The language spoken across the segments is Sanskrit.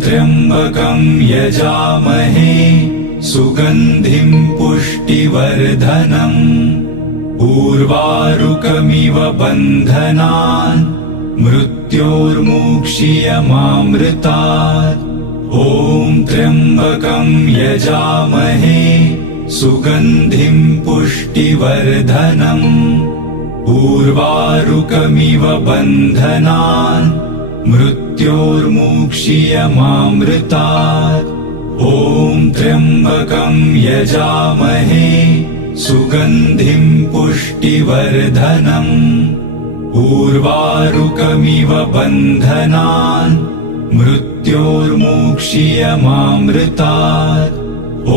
त्र्यम्बकं यजामहे सुगन्धिं पुष्टिवर्धनम् उर्वारुकमिव बन्धनान् मृत्योर्मुक्षीयमामृतात्। ॐ त्र्यम्बकं यजामहे सुगन्धिं पुष्टिवर्धनम् उर्वारुकमिव बन्धनान् मृत्योर्मुक्षीयमामृतात्। ॐ त्र्यम्बकं यजामहे सुगन्धिं पुष्टिवर्धनम् उर्वारुकमिव बन्धनान् मृत्योर्मुक्षीयमामृतात्। ॐ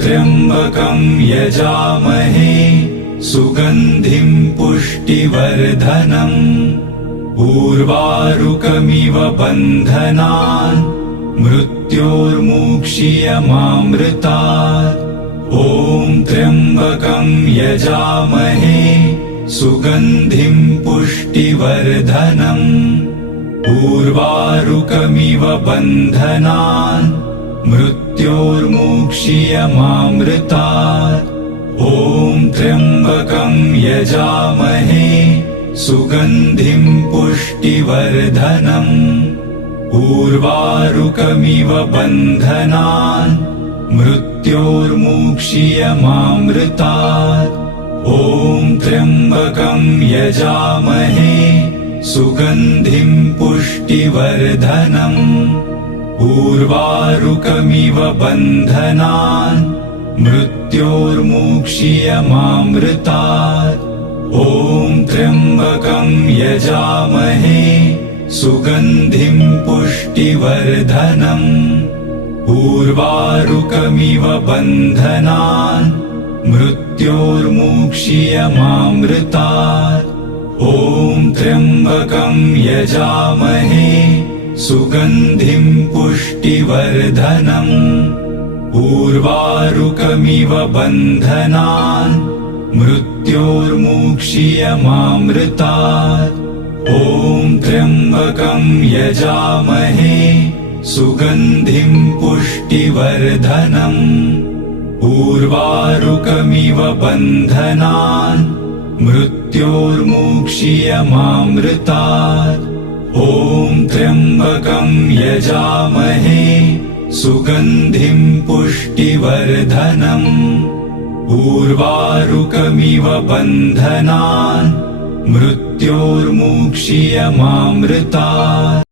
त्र्यम्बकं यजामहे सुगन्धिं पुष्टिवर्धनम् उर्वारुकमिव बन्धनान् मृत्योर्मुक्षीयमामृतात्। ॐ त्र्यम्बकं यजामहे सुगन्धिं पुष्टिवर्धनम् उर्वारुकमिव बन्धनान् मृत्योर्मुक्षीयमामृतात्। ॐ त्र्यम्बकं यजामहे सुगन्धिं पुष्टिवर्धनम् उर्वारुकमिव बन्धनान् मृत्योर्मुक्षीयमामृतात्। ॐ त्र्यम्बकं यजामहे सुगन्धिं पुष्टिवर्धनम् उर्वारुकमिव बन्धनान् मृत्योर्मुक्षीयमामृतात्। ॐ त्र्यम्बकं यजामहे सुगन्धिं पुष्टिवर्धनम् उर्वारुकमिव बन्धनान् मृत्योर्मुक्षीयमामृतात्। ॐ त्र्यम्बकं यजामहे सुगन्धिं पुष्टिवर्धनम् उर्वारुकमिव बन्धनान् मृत्योर्मुक्षीयमामृतात्। ॐ त्र्यम्बकं यजामहे सुगन्धिं पुष्टिवर्धनम् उर्वारुकमिव बन्धनान् मृत्योर्मुक्षीयमामृतात्। ॐ त्र्यम्बकं यजामहे सुगन्धिं पुष्टिवर्धनम् उर्वारुकमिव बन्धनान् मृत्योर्मुक्षीयमामृतात्।